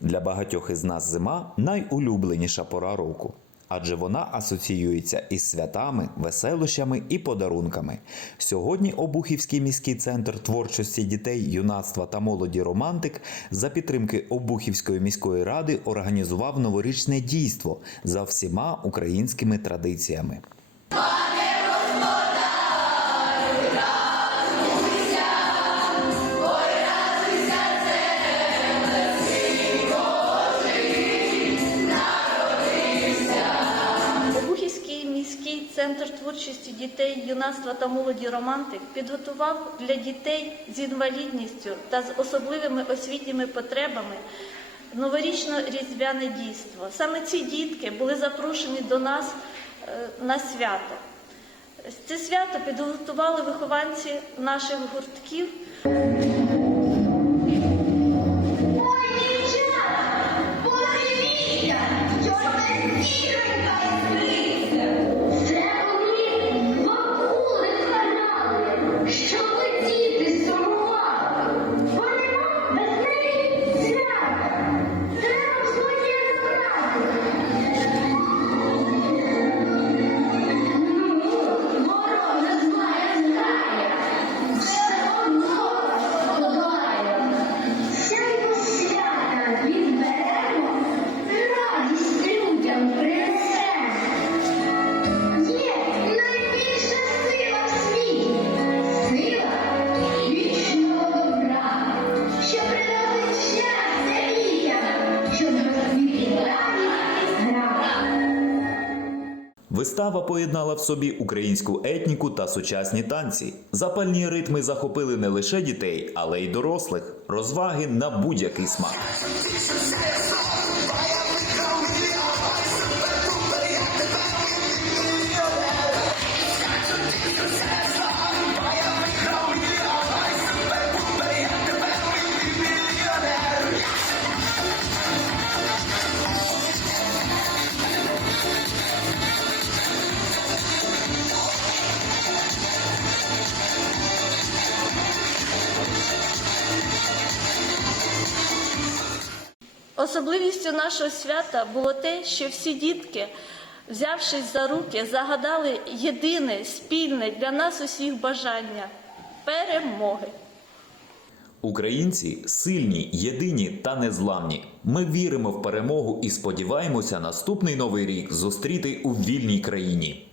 Для багатьох із нас зима найулюбленіша пора року. Адже вона асоціюється із святами, веселощами і подарунками. Сьогодні Обухівський міський центр творчості дітей, юнацтва та молоді Романтик за підтримки Обухівської міської ради організував новорічне дійство за всіма українськими традиціями. Центр творчості дітей, юнацтва та молоді Романтик підготував для дітей з інвалідністю та з особливими освітніми потребами новорічно-різдвяне дійство. Саме ці дітки були запрошені до нас е, на свято. Це свято підготували вихованці наших гуртків. Вистава поєднала в собі українську етніку та сучасні танці. Запальні ритми захопили не лише дітей, але й дорослих. Розваги на будь-який смак. Особливістю нашого свята було те, що всі дітки, взявшись за руки, загадали єдине, спільне для нас усіх бажання перемоги. Українці сильні, єдині та незламні. Ми віримо в перемогу і сподіваємося наступний новий рік зустріти у вільній країні.